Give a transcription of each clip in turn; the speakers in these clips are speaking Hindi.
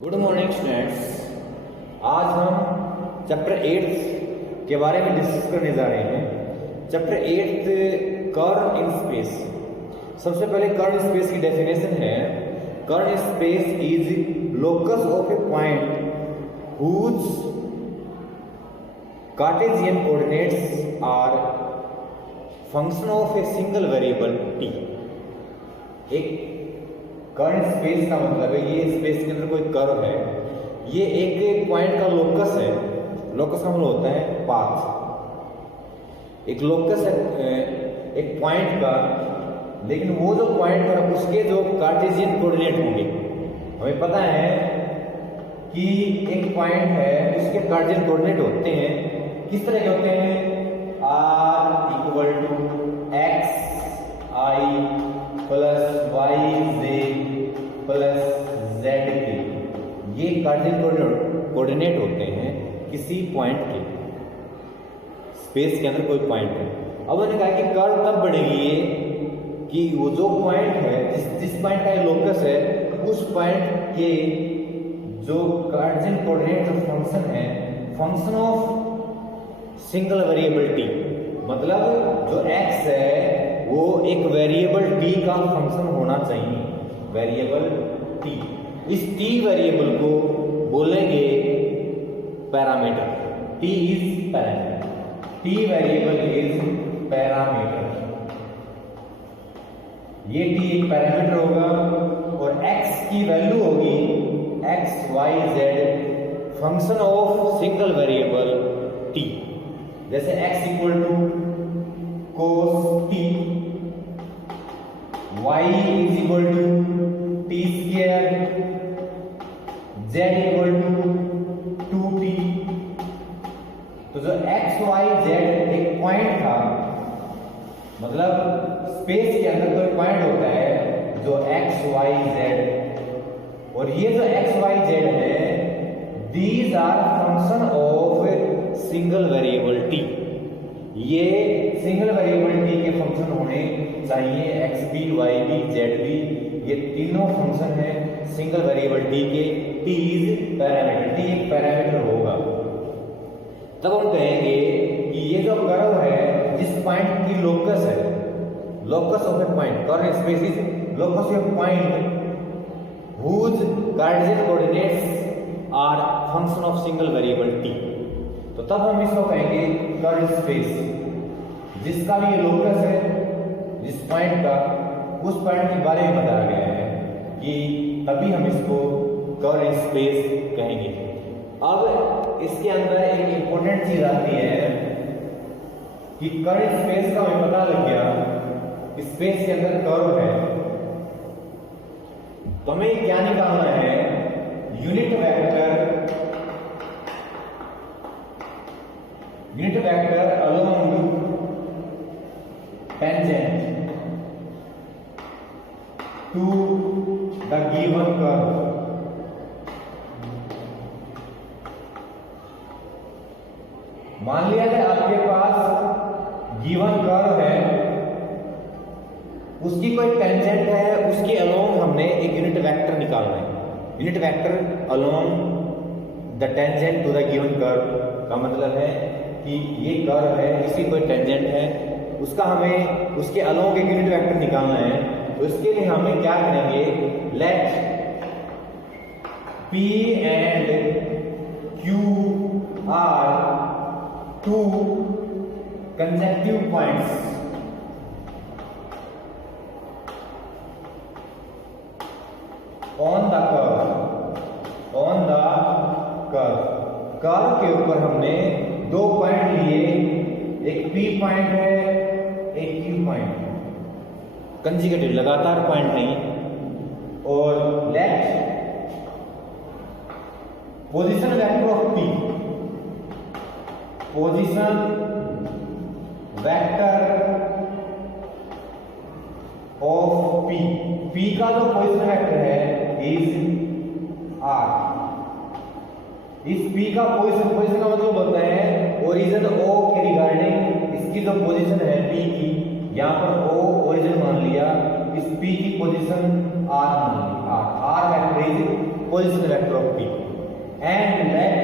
Good morning students. आज हम चैप्टर 8 के बारे में डिस्कस करने जा रहे हैं। Chapter 8 curve in space. सबसे पहले कर्व इन स्पेस की डेफिनेशन है, curve in space is locus of a point whose Cartesian coordinates are function of a single variable t. एक कर्व स्पेस का मतलब है ये स्पेस के अंदर कोई कर्व है, ये एक पॉइंट का लोकस है। लोकस का मतलब होता है पाथ। एक लोकस है एक पॉइंट का, लेकिन वो जो पॉइंट है उसके जो कार्टेशियन कोऑर्डिनेट होंगे। हमें पता है कि एक पॉइंट है उसके कार्टेशियन कोऑर्डिनेट होते हैं। किस तरह के होते हैं? r equal to x i plus y j plus z k, ये कार्टेशियन कोऑर्डिनेट होते हैं किसी पॉइंट के। स्पेस के अंदर कोई पॉइंट है। अब मैंने कहा कि कर्व तब बनेगी ये कि वो जो पॉइंट है जिस पॉइंट का लोकस है उस पॉइंट के जो कार्टेशियन कोऑर्डिनेट फंक्शन है, function of single variable T, मतलब जो x है वो एक वेरिएबल t का फंक्शन होना चाहिए। वेरिएबल t, इस t वेरिएबल को बोलेंगे parameter. t is parameter, t variable is parameter. ये t एक पैरामीटर होगा और x की वैल्यू होगी x y z, function of single variable t। जैसे x equal to cos t, y is equal to t square, z equal to 2t। तो जो x y z एक पॉइंट था, मतलब स्पेस के अंदर कोई पॉइंट होता है जो x y z, और ये जो x y z है these are function of single variable t। ये सिंगल वेरिएबल t के फंक्शन होने चाहिए। x भी y भी z भी, ये तीनों फंक्शन है सिंगल वेरिएबल t के। t इज पैरामीटर, t एक पैरामीटर होगा। तब हम कहेंगे कि ये जो कर्व है जिस पॉइंट की लोकस है, locus of a point, curve space is locus of a point whose Cartesian coordinates are function of single variable t। तो तब हम इसको कहेंगे कर्व स्पेस, जिसका भी लोकस है जिस पॉइंट का, उस पॉइंट के बारे में बताया गया है कि तभी हम इसको कर्व स्पेस कहेंगे। अब इसके अंदर एक इंपॉर्टेंट चीज आती है कि कर्व स्पेस का हमें पता लग गया, स्पेस के अंदर कर्व है, तो हमें क्या निकालना है? Unit vector along tangent to the given curve. मान लिया जाए आपके पास गिवन कर्व है, उसकी कोई टेंजेंट है, उसके अलोंग हमने एक यूनिट वेक्टर निकालना है। Unit vector along the tangent to the given curve का मतलब है कि ये कर्व है, इसकी कोई टेंजेंट है, उसका हमें उसके अलोंग एक यूनिट वेक्टर निकालना है। तो इसके लिए हमें क्या करेंगे? Let P and Q are two consecutive points on the curve. Curve के ऊपर हमने दो पॉइंट लिए, एक P पॉइंट है एक Q पॉइंट, कंसेक्यूटिव लगातार पॉइंट नहीं। और let position vector of P, position vector of P का जो पोजीशन वेक्टर है इज R। इस P का पोजीशन का मतलब होता है ओरिजिन O के रिगार्डिंग इसकी जो पोजीशन है P की, यहाँ पर O ओरिजिन मान लिया, इस P की पोजीशन R मान ली। R vector is position vector of P and let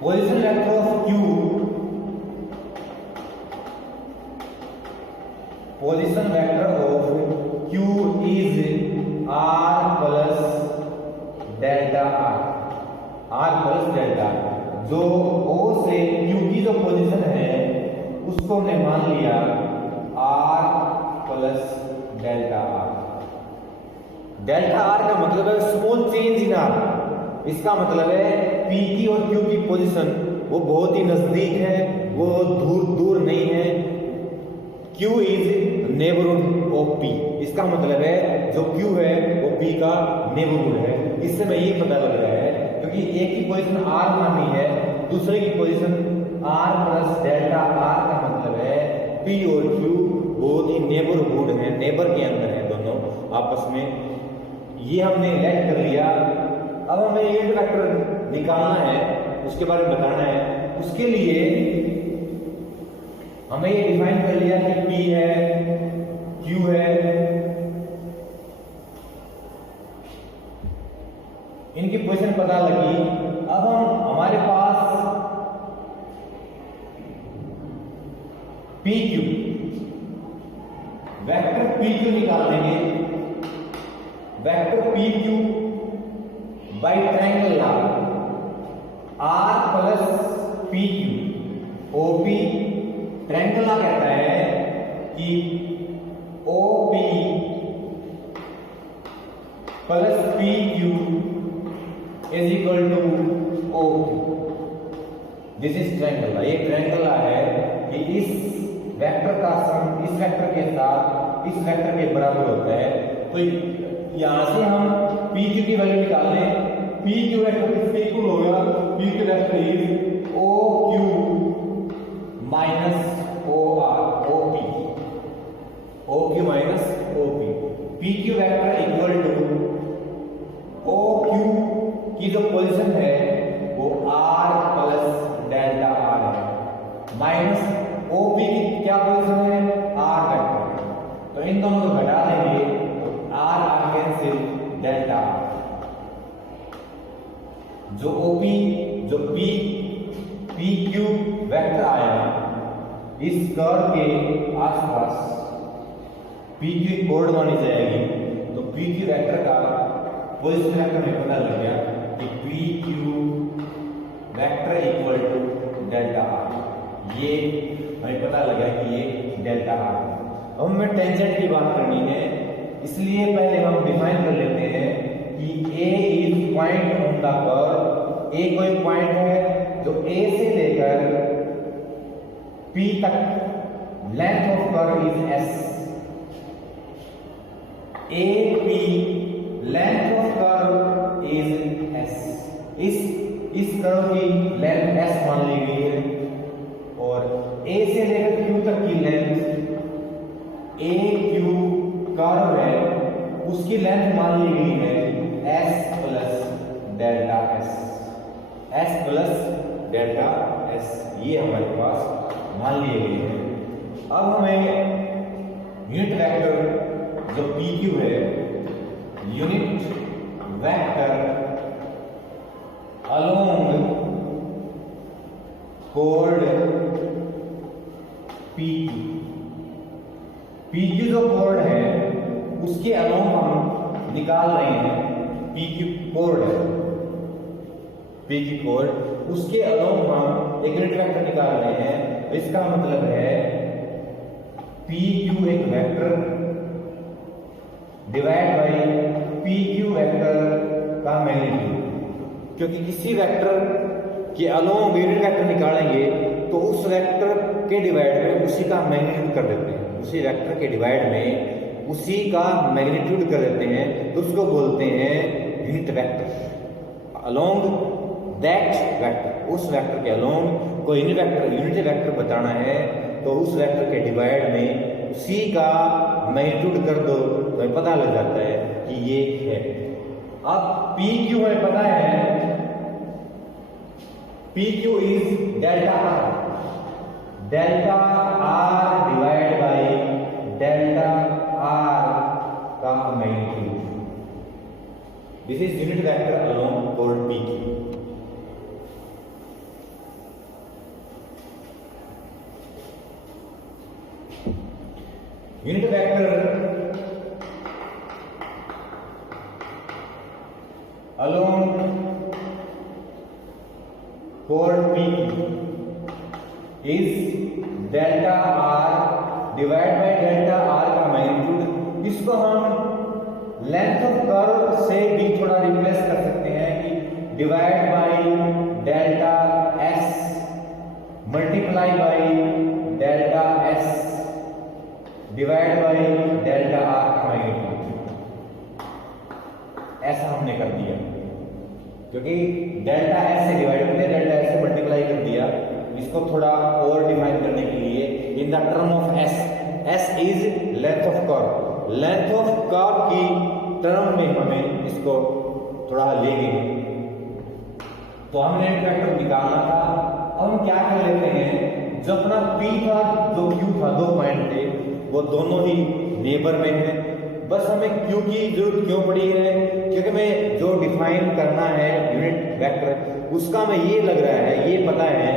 position vector of Q position vector of Q is R plus delta R plus delta. जो O से Q की जो पोजीशन है उसको हमने मान लिया R plus delta R। Delta R का मतलब है स्मॉल चेंज इन R। इसका मतलब है P की और Q की पोजीशन वो बहुत ही नजदीक है, वो दूर दूर नहीं है। Q is neighbourhood of P। इसका मतलब है जो Q है वो P का नेबरहुड है। इससे मैं ये पता लग रहा है क्योंकि एक की पोजीशन R मानी है, दूसरे की position R plus delta R का मतलब है P और Q बहुत ही नेबरहुड है, नेबर के अंदर है दोनों आपस में। ये हमने लेट कर लिया। अब हमें यूनिट वेक्टर निकालना है, उसके बारे में बताना है। उसके लिए हमें ये डिफाइन कर लिया कि P है, Q है, इनकी पोजीशन पता लगी। अब हम हमारे पास PQ वेक्टर PQ निकाल देंगे। Vector PQ by triangle law R plus PQ OP triangle law कहता है कि OP plus PQ is equal to OQ। This is triangle law. ये ट्रायंगल लॉ है कि इस वेक्टर का सम इस वेक्टर के साथ इस वेक्टर के बराबर होता है। तो यहां से हम PQ की वैल्यू निकाल लें। PQ वेक्टर किसके इक्वल होगा? PQ vector is OQ minus OP। OQ minus OP। PQ vector equal to OQ की जो पोजीशन है वो R प्लस डेल्टा R है, माइनस OP की क्या पोजीशन है? R vector. तो इन दोनों को घटा देंगे तो R कैंसिल डेल्टा R। जो OP जो PQ वेक्टर आया इस कर्व के आसपास PQ कोड मानी जाएगी। तो PQ वेक्टर का पोजीशन वेक्टर में पता लग गया कि PQ vector equal to delta R। ये हमें पता लगा कि ये डेल्टा R। अब हमें टेंजेंट की बात करनी है, इसलिए पहले हम डिफाइन कर लेते हैं कि A is point on the curve. A कोई पॉइंट है जो A से लेकर P तक length of curve is S। AP length of curve is S। इस कर्व की लेंथ S मान ली गई है और A से लेकर Q तक की लेंथ AQ कर्व है उसकी लेंथ मान ली गई है S plus delta S। S plus delta S ये हमारे पास मान लिए गए हैं। अब हमें यूनिट वेक्टर जो PQ है, unit vector along code PQ जो कोड है उसके अलोंग हम निकाल रहे हैं। PQ कोड है, PQ कोड, उसके अलोंग हम एक यूनिट वेक्टर निकाल रहे हैं। तो इसका मतलब है PQ एक vector divide by PQ vector का मैग्नीट्यूड। क्योंकि किसी वेक्टर के अलोंग यूनिट वेक्टर निकालेंगे तो उस वेक्टर के डिवाइड में उसी का मैग्नीट्यूड कर देते हैं। उसी वेक्टर के डिवाइड में उसी का मैग्नीट्यूड कर देते हैं तो उसको बोलते हैं unit vector. Along that vector, उस वेक्टर के अलोंग कोई यूनिट वेक्टर बताना है तो उस वेक्टर के डिवाइड में उसी का मैग्नीट्यूड कर दो तो हमें पता लग जाता है कि ये है। अब PQ हमें पता है PQ is delta R। Delta R divide by delta R का magnitude. This is unit vector along code P Q. Unit vector along chord PQ is delta r divided by delta r का मैग्नीट्यूड। इसको हम लेंथ ऑफ कर्व से भी थोड़ा रिप्लेस कर सकते हैं कि divide by delta s multiply by delta s divide by delta r का मैग्नीट्यूड। ऐसा हमने कर दिया क्योंकि डेल्टा एस से डिवाइड करते डेल्टा एस से मल्टीप्लाई कर दिया। इसको थोड़ा और डिफाइन करने के लिए in the term of S, S is length of curve, length of curve की टर्म में हमें इसको थोड़ा लेंगे। तो हमने वेक्टर निकालना था। अब हम क्या कर लेते हैं, जो अपना P था जो Q था, दो पॉइंट थे वो दोनों ही नेबर में है। बस हमें Q की जरूरत क्यों पड़ी है, क्योंकि मैं जो डिफाइन करना है यूनिट वेक्टर उसका मैं ये लग रहा है, ये पता है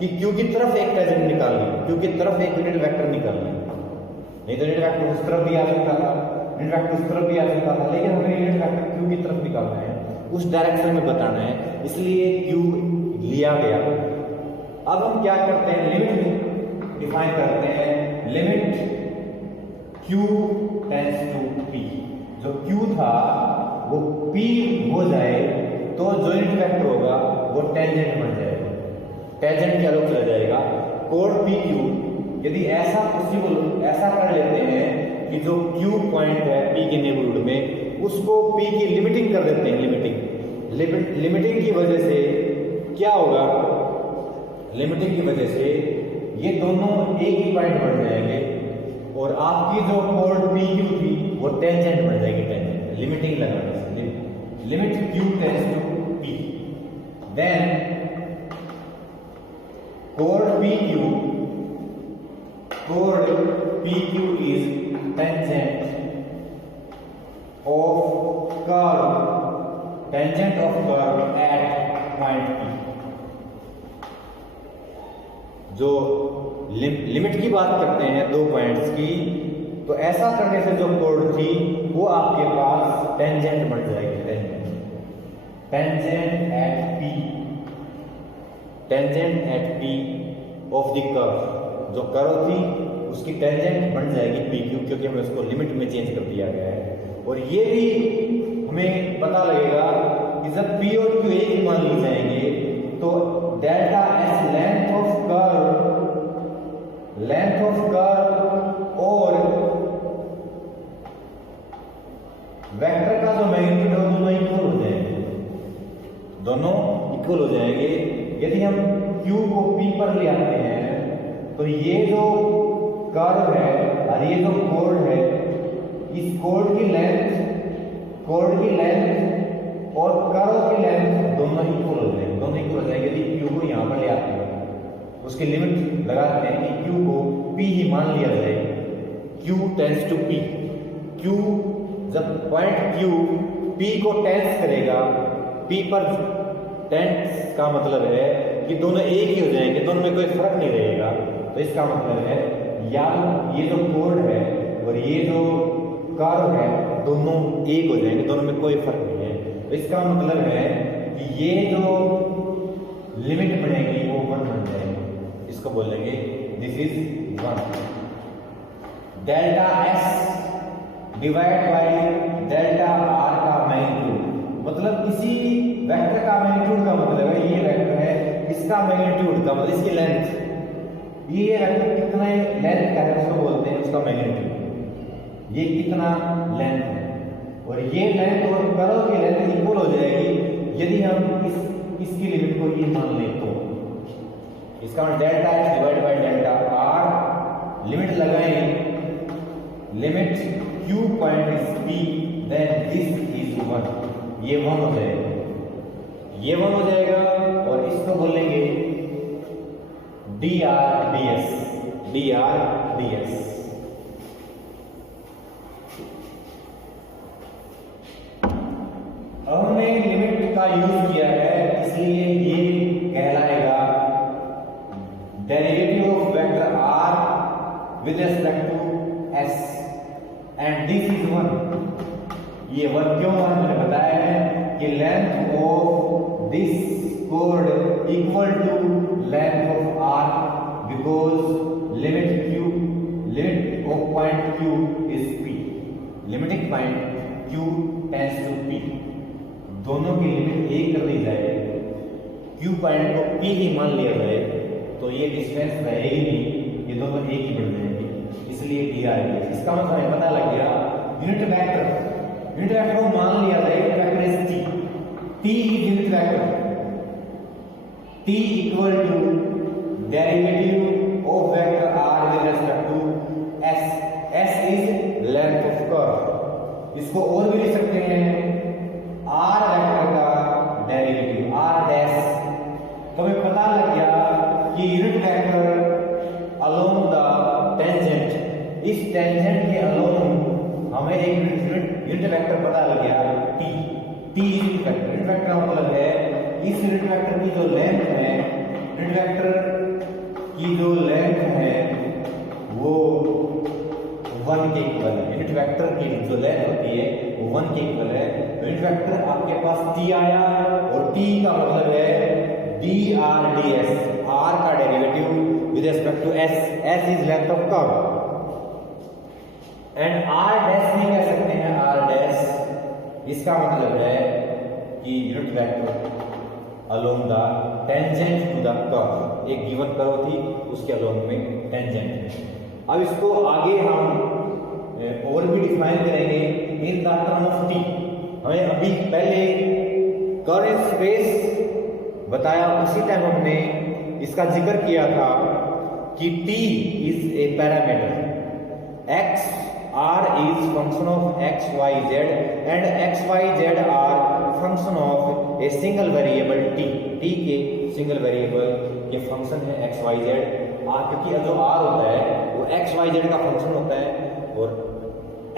कि Q की तरफ एक टेंजेंट निकालनी, Q की तरफ एक यूनिट वेक्टर निकालना है। नहीं तो यूनिट वेक्टर उस तरफ भी आ सकता था, यूनिट वेक्टर उस तरफ भी आ सकता था, लेकिन हमें यूनिट वेक्टर Q की तरफ निकालना है, उस डायरेक्शन में बताना है, इसलिए Q लिया गया। अब हम क्या करते हैं, लिमिट डिफाइन करते हैं। Limit Q tends to P, जो Q था वो P हो जाए तो जो यूनिट वेक्टर होगा वो टेंजेंट बन जाएगा, टेंजेंट के अलग चला जाएगा। कोड PQ यदि ऐसा पॉसिबल ऐसा कर लेते हैं कि जो Q पॉइंट है P के नेबरहुड में उसको P की लिमिटिंग कर देते हैं। लिमिटिंग की वजह से क्या होगा, लिमिटिंग की वजह से ये दोनों एक ही पॉइंट बन जाएंगे और आपकी जो कोड PQ थी वो टेंजेंट बन जाएगी, टेंजेंट लिमिटिंग लगाने से। Limit Q tends to P, then कोड PQ is tangent of curve at point P। जो लिमिट की बात करते हैं दो पॉइंट्स की, तो ऐसा करने से जो कोड थी वो आपके पास टेंजेंट बन जाएगी, tangent at P of the curve. जो कर्व थी उसकी टेंजेंट बन जाएगी PQ, क्योंकि हमें उसको लिमिट में चेंज कर दिया गया है। और ये भी हमें पता लगेगा कि जब P और Q एक ही मान ली जाएंगे तो delta S length of curve और वेक्टर का जो मैग्नीट्यूड है दोनों इक्वल हो जाएंगे, दोनों इक्वल हो जाएंगे। यदि हम Q को P पर ले आते हैं तो ये जो कर्व है और ये जो कोड है, इस कोड की लेंथ और कर्व की लेंथ दोनों इक्वल हो जाएंगे, यदि Q को यहाँ पर ले आते हैं उसकी लिमिट लगाते हैं कि Q को P ही मान लिया जाए, Q tends to P। Q जब पॉइंट Q P को टेंस करेगा, P पर टेंस का मतलब है कि दोनों एक ही हो जाएंगे, दोनों में कोई फर्क नहीं रहेगा। तो इसका मतलब है या ये जो कोड है और ये जो कर्व है दोनों एक हो जाएंगे, दोनों में कोई फर्क नहीं है। तो इसका मतलब है कि ये जो लिमिट बनेगी वो 1 बन जाएगी, इसको बोलेंगे this is 1। Delta S divide by delta R का मैग्नीट्यूड, मतलब किसी वेक्टर का मैग्नीट्यूड का मतलब है ये वेक्टर है, इसका मैग्नीट्यूड का मतलब इसकी लेंथ, ये वेक्टर कितना लेंथ का है उसको बोलते हैं उसका मैग्नीट्यूड। ये कितना लेंथ है और ये लेंथ और कर्व की लेंथ इक्वल हो जाएगी यदि हम इसकी लिमिट को ये मान लें तो। इसका मतलब delta S divide by delta R, limit लगाएं, limit Q point is P, then this is 1, ये 1 हो जाएगा, ये 1 हो जाएगा। और इसको बोलेंगे dr ds। हमने लिमिट का यूज किया है, इसलिए ये कहलाएगा derivative of vector r with respect to s and this is 1। ये 1 क्यों है मैंने बताया है कि length of this chord equal to length of r because limit of point q is p। Limiting point q tends to p, दोनों की लिमिट एक कर दी जाए, q पॉइंट को p ही मान लिया जाए तो ये डिस्टेंस रहेगी नहीं, ये दोनों एक ही बन जाएंगे, इसलिए dr है। इसका मतलब हमें पता लग गया यूनिट वेक्टर को मान लिया जाए vector is t is unit vector, t equal to derivative of vector r with respect to s is length of curve. इसको और भी लिख सकते हैं r वेक्टर का डेरिवेटिव r डैश। तो हमें पता लग गया कि unit vector along the tangent, इस टेंजेंट के अलोंग हमें एक यूनिट वेक्टर पता लग गया t यूनिट वेक्टर का मतलब है इस यूनिट वेक्टर की जो लेंथ है, यूनिट वेक्टर की जो लेंथ है वो 1 के इक्वल है। यूनिट वेक्टर की जो लेंथ होती है वो 1 के इक्वल है। यूनिट वेक्टर आपके पास t आया और t का मतलब है dr ds, r का derivative with respect to s is length of curve and r dash भी कह सकते हैं r डैश। इसका मतलब है कि unit vector along the tangent to the curve, एक गिवन कर्व थी उसके अलोंग में टेंजेंट है। अब इसको आगे हम और भी डिफाइन करेंगे in the term of t। हमें अभी पहले कर्व स्पेस बताया, उसी टाइम हमने इसका जिक्र किया था कि t is a parameter, x r is function of x y z and x y z are function of a single variable t के सिंगल वेरिएबल के फंक्शन है x y z। r क्योंकि जो r होता है वो x y z का फंक्शन होता है और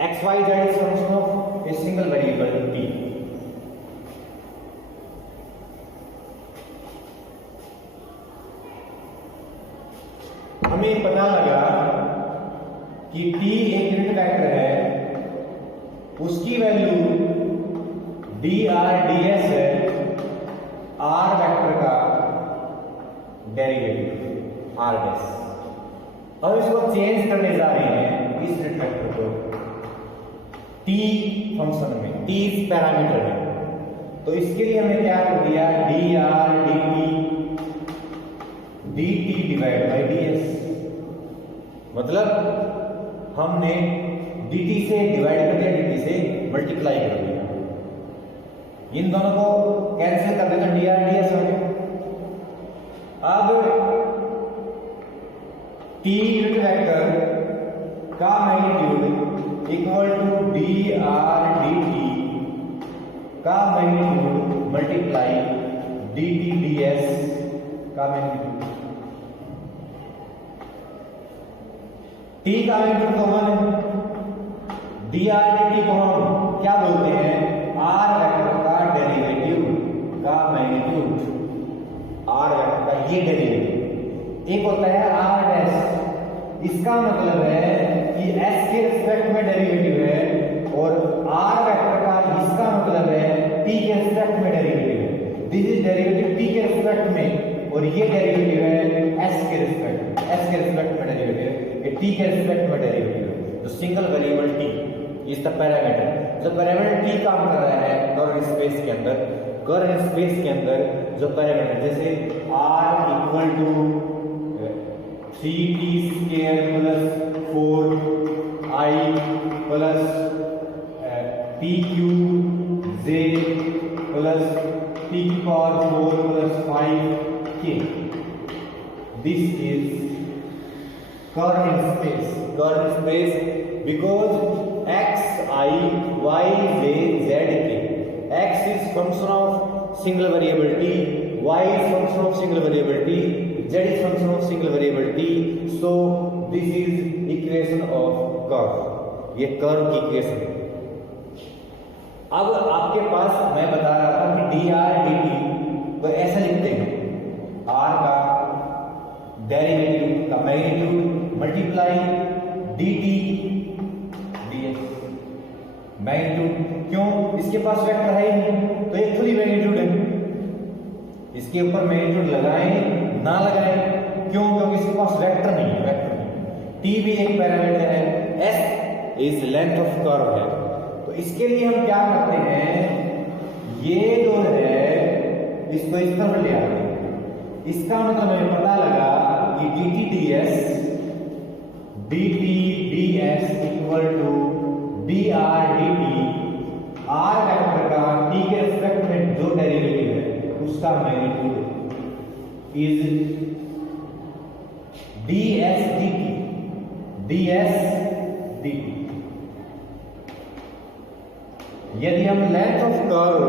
x y z is function of a single variable t। हमें पता लगा कि t एक यूनिट वेक्टर है, उसकी वैल्यू dr ds है r वेक्टर का डेरिवेटिव r डैश। अब इसको चेंज करने जा रहे हैं इस यूनिट वेक्टर को t फंक्शन में, t इस पैरामीटर में। तो इसके लिए हमने क्या कर दिया dr dt divide by ds, मतलब हमने dt से डिवाइड कर दिया, dt से मल्टीप्लाई कर दिया, इन दोनों को कैंसिल कर देते dr ds हो गया। अब t यूनिट वेक्टर का magnitude equal to dr dt का मैग्नीट्यूड मल्टीप्लाई dt ds का मैग्नीट्यूड। t का मैग्नीट्यूड कॉमन है, dr dt को हम क्या बोलते हैं r वेक्टर का डेरिवेटिव का मैग्नीट्यूड, r वेक्टर का ये डेरिवेटिव। एक होता है r डैश, इसका मतलब है कि s के रिस्पेक्ट में डेरिवेटिव है और r वेक्टर का इसका मतलब है t के रिस्पेक्ट में डेरिवेटिव है। दिस इज डेरिवेटिव t के रिस्पेक्ट में और ये डेरिवेटिव है s के रिस्पेक्ट में डेरिवेटिव, ये t के रिस्पेक्ट में डेरिवेटिव है। तो single variable t is the parameter. जब वेरिएबल t काम कर रहा है कर्व स्पेस के अंदर, कर्व स्पेस के अंदर जो पैरामीटर जैसे r equal to 3t square plus 4i plus pq j plus p की power 4 plus 5k, this is curve space because x I y z z k, x is function of single variable t, y is function of single variable t, z is function of single variable t, so this is equation of curve, ये कर्व की इक्वेशन। अब आपके पास मैं बता रहा था magnitude multiply dt dx magnitude. क्यों? इसके पास वेक्टर है ही नहीं, तो ये फुली मैग्नीट्यूड है। इसके ऊपर मैग्नीट्यूड लगाएं ना लगाएं, क्यों? क्योंकि इसके पास वेक्टर नहीं है, वेक्टर नहीं। t भी एक पैरामीटर है, s is length of curve है। तो इसके लिए हम क्या करते हैं, ये जो है इसको इस तरफ ले आते हैं। इसका मतलब हमें पता लगा कि dt ds dt ds equal to dr dt, r vector का t के रिस्पेक्ट में जो डेरिवेटिव है उसका मैग्नीट्यूड इज ds dt। यदि हम लेंथ ऑफ कर्व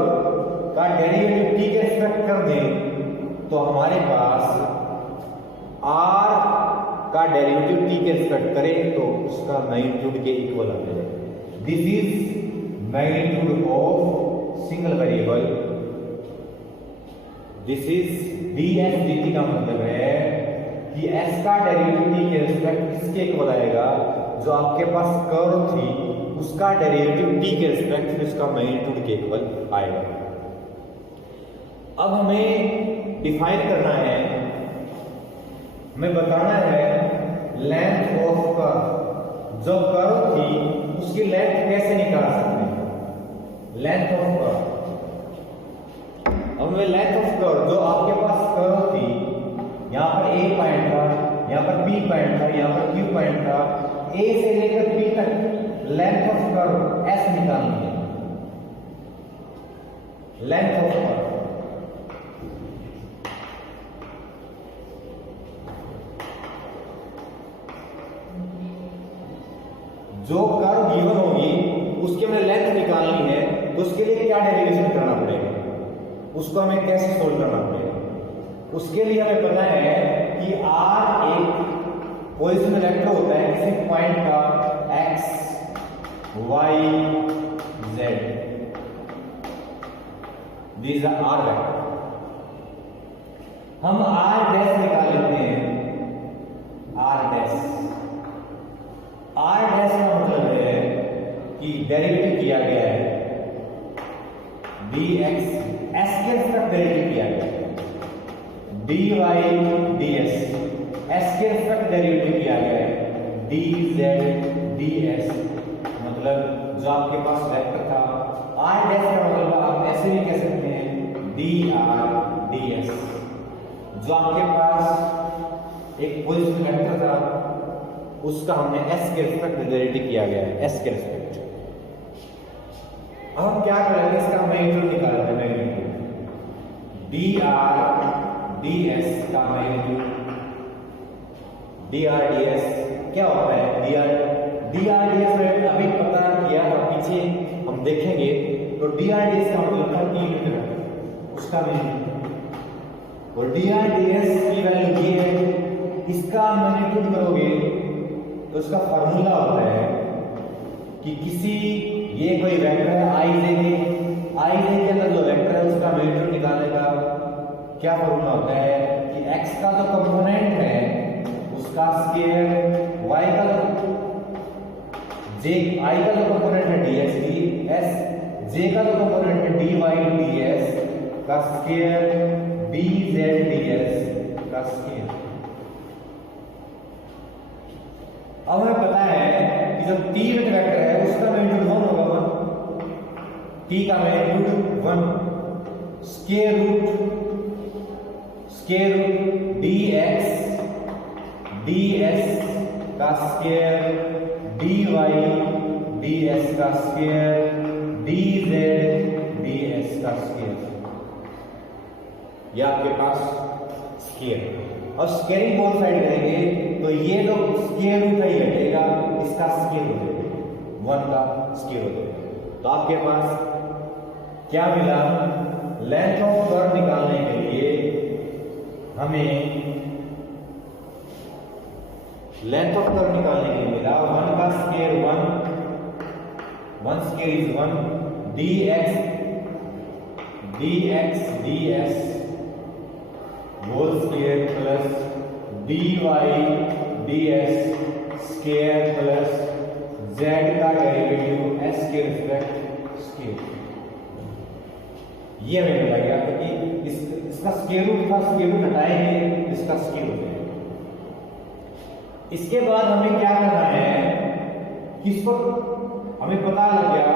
का डेरिवेटिव t के रिस्पेक्ट कर दें तो हमारे पास r का डेरिवेटिव t के रिस्पेक्ट करें तो उसका मैग्नीट्यूड के इक्वल आ जाएगा। This is magnitude of single variable. This is ds dt का मतलब है कि s का डेरिवेटिव t के रिस्पेक्ट किसके इक्वल आएगा, जो आपके पास कर्व थी उसका डेरिवेटिव t के रिस्पेक्ट में उसका मैग्नीट्यूड के इक्वल आएगा। अब हमें डिफाइन करना है, हमें बताना है लेंथ ऑफ कर्व। जो कर्व थी उसकी लेंथ कैसे निकाल सकते हैं, लेंथ ऑफ कर्व। अब हमें लेंथ ऑफ कर्व, जो आपके पास कर्व थी, यहां पर a पॉइंट था, यहां पर b पॉइंट था, यहां पर q पॉइंट था, a से लेकर b तक लेंथ ऑफ कर्व s निकालनी है। लेंथ ऑफ कर्व जो कर्व गिवन होगी उसके हमें लेंथ निकालनी है, तो उसके लिए क्या डेरिवेशन करना पड़ेगा, उसको हमें कैसे सोल्व करना पड़ेगा। उसके लिए हमें पता है कि r एक पोजीशन वेक्टर होता है किसी पॉइंट का x y z, this are r vector. हम r डैश निकाल लेते हैं, r डैश का मतलब है कि डेरिवेटिव किया गया है dx, s के रिस्पेक्ट डेरिवेटिव किया गया है, dy ds s के रिस्पेक्ट डेरिवेटिव किया गया है, dz ds मतलब जो आपके पास वेक्टर था r डैश का मतलब आप ऐसे भी कह सकते हैं dr ds, जो आपके पास एक पोजीशन वेक्टर था उसका हमने s के रिस्पेक्ट में डेरिवेटिव किया गया है, s के रिस्पेक्ट। अब हम क्या करेंगे, इसका मैग्नीट्यूड निकालते हैं। मैग्नीट्यूड dr ds का मैग्नीट्यूड, dr ds क्या होता है, dr ds में अभी पता किया था, पीछे हम देखेंगे। तो dr ds का मतलब था t मीटर, उसका मैग्नीट्यूड, और dr ds की वैल्यू ये है, इसका मैग्नीट्यूड करोगे तो उसका फार्मूला होता है कि किसी, ये कोई वेक्टर है i j के अंदर जो वेक्टर है उसका मैग्नीट्यूड निकालने का क्या फार्मूला होता है कि x का जो कंपोनेंट है उसका स्क्वायर, y का जो i का जो कंपोनेंट है dx की, j का जो कंपोनेंट है dy ds का स्क्वायर, dz ds का स्क्वायर। अब हमें पता है कि जो t यूनिट वेक्टर है उसका मैग्नीट्यूड 1 होगा, 1 t का magnitude 1 square root dx ds का स्क्वायर, dy ds का स्क्वायर, dz ds का स्क्वायर, ये आपके पास स्क्वायर। और स्क्वायरिंग बोथ साइड करेंगे तो ये जो स्क्वायर रूट है ये घटेगा, इसका स्क्वायर हो जाएगा, 1 का स्क्वायर हो जाएगा। तो आपके पास क्या मिला, लेंथ ऑफ कर्व निकालने के लिए हमें लेंथ ऑफ कर्व निकालने के लिए मिला 1 का square 1 square is 1 dx ds whole square plus dy ds square plus z का डेरिवेटिव s के रिस्पेक्ट स्क्वायर। ये हमें मिला गया कि इसका स्क्वायर रूट था, स्क्वायर रूट हटाएंगे इसका स्क्वायर हो जाएगा। इसके बाद हमें क्या करना है, किसको हमें पता लग गया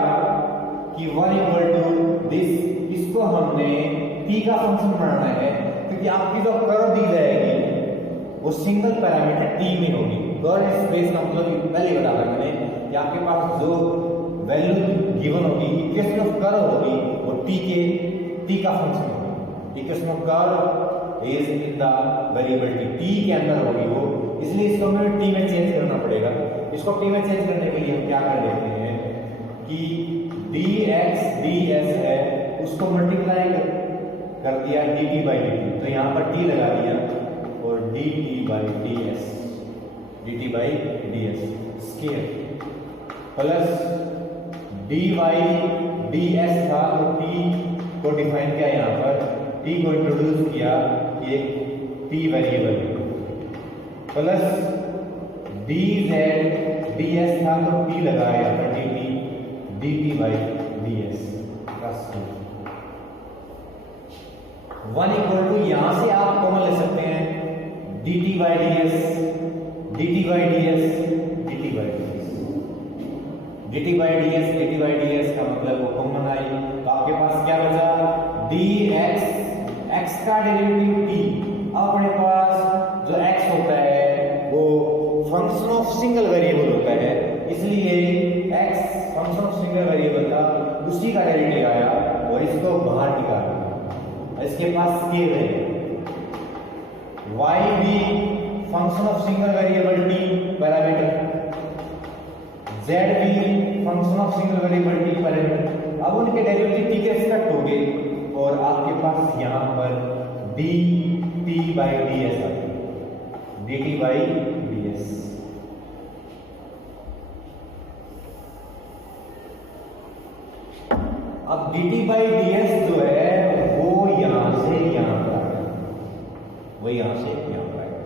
कि 1 इक्वल टू दिस, इसको हमने t का फंक्शन बनाना है, क्योंकि आपकी जो कर्व दी जाएगी वो सिंगल पैरामीटर t में होगी। कर्व स्पेस का मतलब पहले बता रहा मैंने कि आपके पास जो वैल्यू गिवन होगी, इक्वेशन ऑफ कर्व होगी, वो t का फंक्शन होगी। Equation of curve is in the variable t के अंदर होगी वो, इसलिए इसको हमें t में चेंज करना पड़ेगा। इसको t में चेंज करने के लिए हम क्या कर लेते हैं कि dx ds है उसको मल्टीप्लाई कर दिया dt बाई dt, तो यहाँ पर t लगा दिया और dt by ds square plus dy ds था, तो t को डिफाइन किया यहाँ पर, t को इंट्रोड्यूस किया ये t variable plus dz ds था, तो t लगाया यहाँ पर dt बाई ds का स्क्वायर। 1 इक्वल टू यहां से आप कॉमन ले सकते हैं dt by ds dt by ds dt by ds dt by ds का मतलब वो कॉमन आई, तो आपके पास क्या बचा dx x का डेरिवेटिव t। अब अपने पास जो x होता है वो फंक्शन ऑफ सिंगल वेरिएबल होता है, इसलिए x function of single variable था, उसी का डेरिवेटिव आया और इसको बाहर निकाल दिया। इसके पास स्केल है y भी function of single variable t parameter, z भी function of single variable t parameter. अब उनके डेरिवेटिव t के रिस्पेक्ट हो गए और आपके पास यहां पर dt बाई ds आ गया, dt बाई ds। अब dt बाई ds जो है वो यहां से यहां पर आएगा, वो यहां से यहां पर आएगा,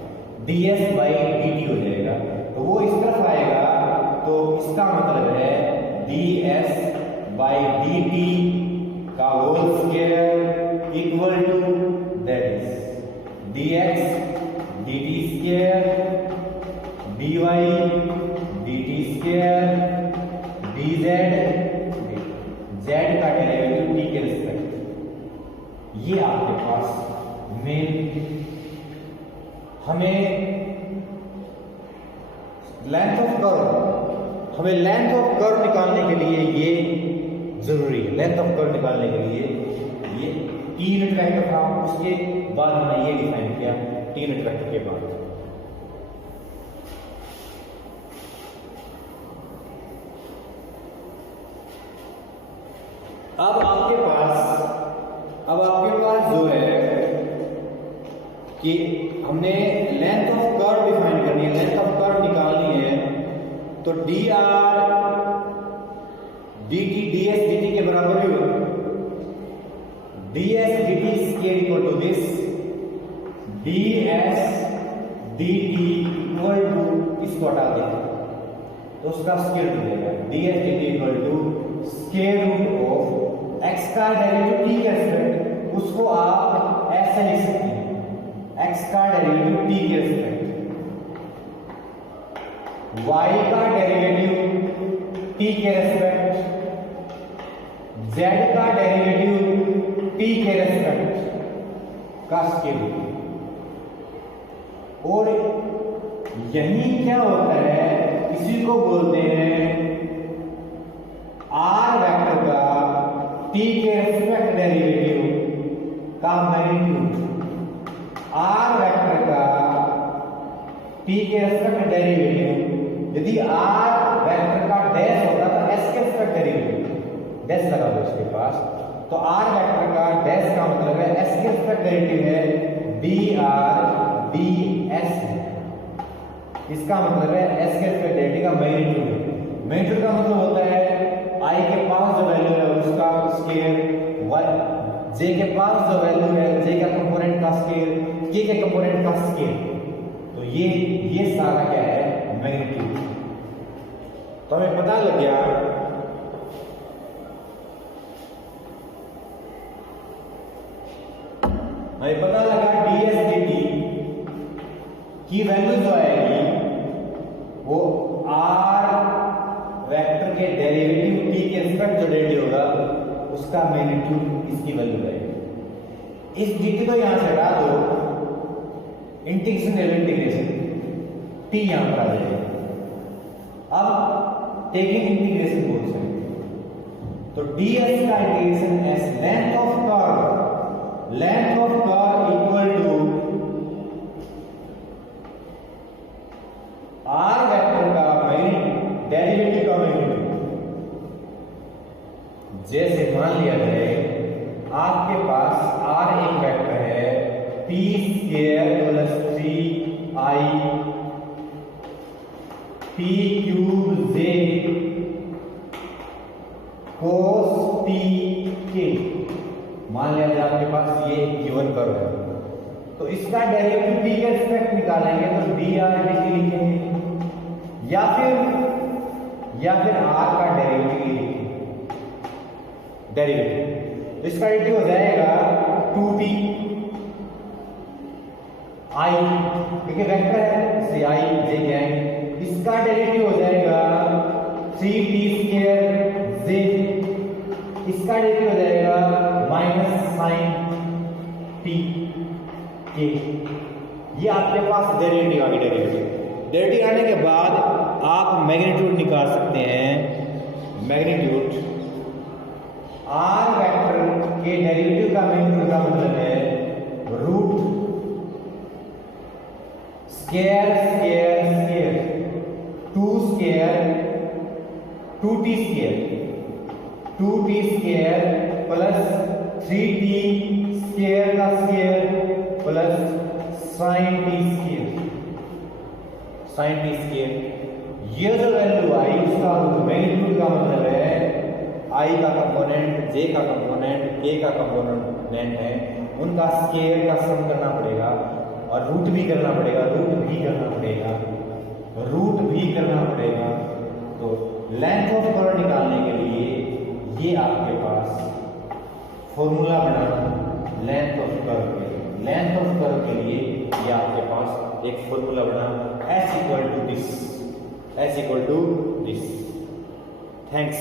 ds बाई dt हो जाएगा, तो वो इस तरफ आएगा, तो इसका मतलब है ds बाई dt का whole square equal to that is dx dt square dy dt square dz z का डेरिवेटिव t के रिस्पेक्ट। ये आपके पास मेन, हमें लेंथ ऑफ कर्व, हमें लेंथ ऑफ कर्व निकालने के लिए ये जरूरी है। लेंथ ऑफ कर्व निकालने के लिए ये t यूनिट वेक्टर था, उसके बाद हमने ये डिफाइन किया t यूनिट वेक्टर के बाद। अब आपके पास जो है कि हमने लेंथ ऑफ कर्व डिफाइन करनी है, लेंथ ऑफ कर्व निकालनी है, तो dr dt ds dt के बराबर ही होगा, ds dt square equal to this ds dt equal to, इसको हटा दें तो उसका स्क्वायर मिलेगा, ds dt equal to square root of x का डेरिवेटिव t के रिस्पेक्ट, उसको आप ऐसे लिख सकते हैं x का डेरिवेटिव t के रिस्पेक्ट, y का डेरिवेटिव t के रिस्पेक्ट, z का डेरिवेटिव t के रिस्पेक्ट का स्क्वायर। और यही क्या होता है, इसी को बोलते हैं r वेक्टर का t के रिस्पेक्ट डेरिवेटिव का मैग्नीट्यूड, r वेक्टर का t के रिस्पेक्ट डेरिवेटिव, यदि r वेक्टर का डैश होता तो s के रिस्पेक्ट डेरिवेटिव, डैश लगा दो इसके पास, तो r वेक्टर का डैश का मतलब है s के रिस्पेक्ट डेरिवेटिव है dr ds, इसका मतलब है s के रिस्पेक्ट डेरिवेटिव का मैग्नीट्यूड है। मैग्नीट्यूड का मतलब होता है i के पास जो वैल्यू है उसका स्क्वायर, j के पास जो वैल्यू है j का कंपोनेंट का स्क्वायर, k के कंपोनेंट का स्क्वायर। तो ये सारा क्या है, मैग्नीट्यूड। तो हमें पता लग गया ds dt की वैल्यू जो आएगी वो r वेक्टर के डेरिवेटिव t के रिस्पेक्ट जो डेरिवेटिव होगा उसका मैग्नीट्यूड इसकी वैल्यू आएगी। इस dt को यहां से हटा दो, इंटीग्रेशन t यहां पर आ जाएगा। अब टेकिंग इंटीग्रेशन कोएफिशिएंट, तो ds का integration S length of curve equal to r vector का डेरिवेटिव का मैग्नीट्यूड। जैसे मान लिया जाए आपके पास r एक वेक्टर है p square plus 3i p cube j cos t k। मान लिया जाए आपके पास ये गिवन कर्व है, तो इसका डेरिवेटिव t के रिस्पेक्ट निकालेंगे तो dr dt लिखेंगे, या फिर r का डेरिवेटिव तो इसका डेरिवेटिव हो जाएगा 2t i, देखिए वेक्टर है इसलिए i j क्या है, इसका डेरिवेटिव हो जाएगा 3t स्क्वायर j, इसका डेरिवेटिव हो जाएगा माइनस साइन t k। ये आपके पास डेरिवेटिव आ गया। डेरिवेटिव आने के बाद आप मैग्नीट्यूड निकाल सकते हैं। मैग्नीट्यूड r वेक्टर के डेरिवेटिव का मैग्नीट्यूड का मतलब है root square 2 square 2t square plus 3t square का square plus sin t square. ये जो वैल्यू आई उसका मैग्नीट्यूड का मतलब है i का कंपोनेंट, j का कंपोनेंट, k का कंपोनेंट है, उनका स्क्वायर का सम करना पड़ेगा और रूट भी करना पड़ेगा। तो लेंथ ऑफ कर्व निकालने के लिए ये आपके पास फॉर्मूला बना, लेंथ ऑफ कर्व के लिए ये आपके पास एक फॉर्मूला बना s equal to this. Thanks.